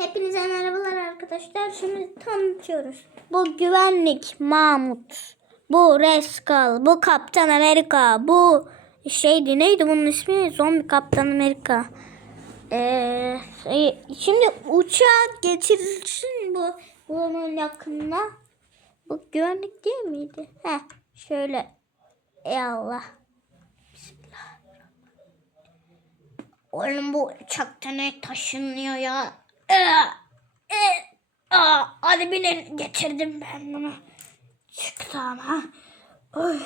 Hepinize merhabalar arkadaşlar. Şimdi tanıtıyoruz. Bu güvenlik Mahmut. Bu Reskal. Bu Kaptan Amerika. Bu neydi bunun ismi? Zombi Kaptan Amerika. Şimdi uçağı getirilsin bunun yakınına. Bu güvenlik değil miydi? Şöyle. Ey Allah. Bismillah. Oğlum bu uçakta ne taşınıyor ya? Hadi binin, getirdim ben bunu. Çıktı ama. Oy.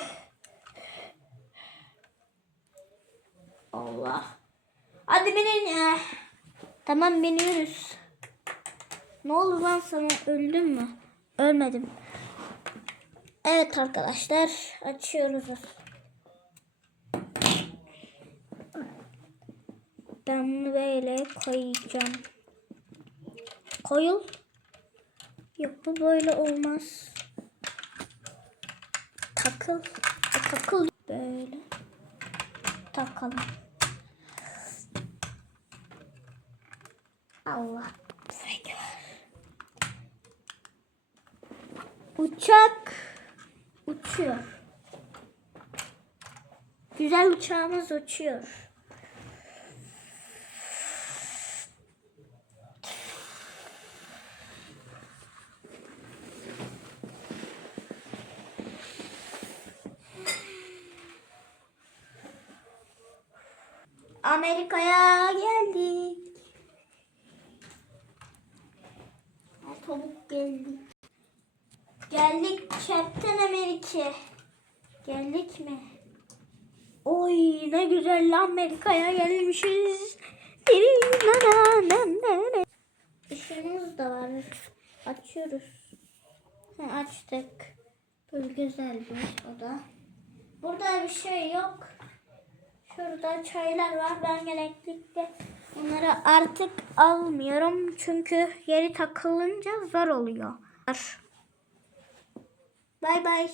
Allah. Hadi binin ya. Tamam, biniyoruz. Ne oldu lan sana, öldün mü? Ölmedim. Evet arkadaşlar, açıyoruz. Ben bunu böyle koyacağım. Koyul. Yok, bu böyle olmaz. Takıl. Takıl. Böyle. Takalım. Allah. Uçak uçuyor. Güzel uçağımız uçuyor. Amerika'ya geldik. Tavuk geldik. Geldik Captain Amerika. Geldik mi? Oy, ne güzel Amerika'ya gelmişiz. Işığımız da var. Açıyoruz. Açtık. Böyle güzel bir oda. Burada bir şey yok. Şurada çaylar var. Ben genellikle bunları artık almıyorum. Çünkü yeri takılınca zor oluyor. Bay bay.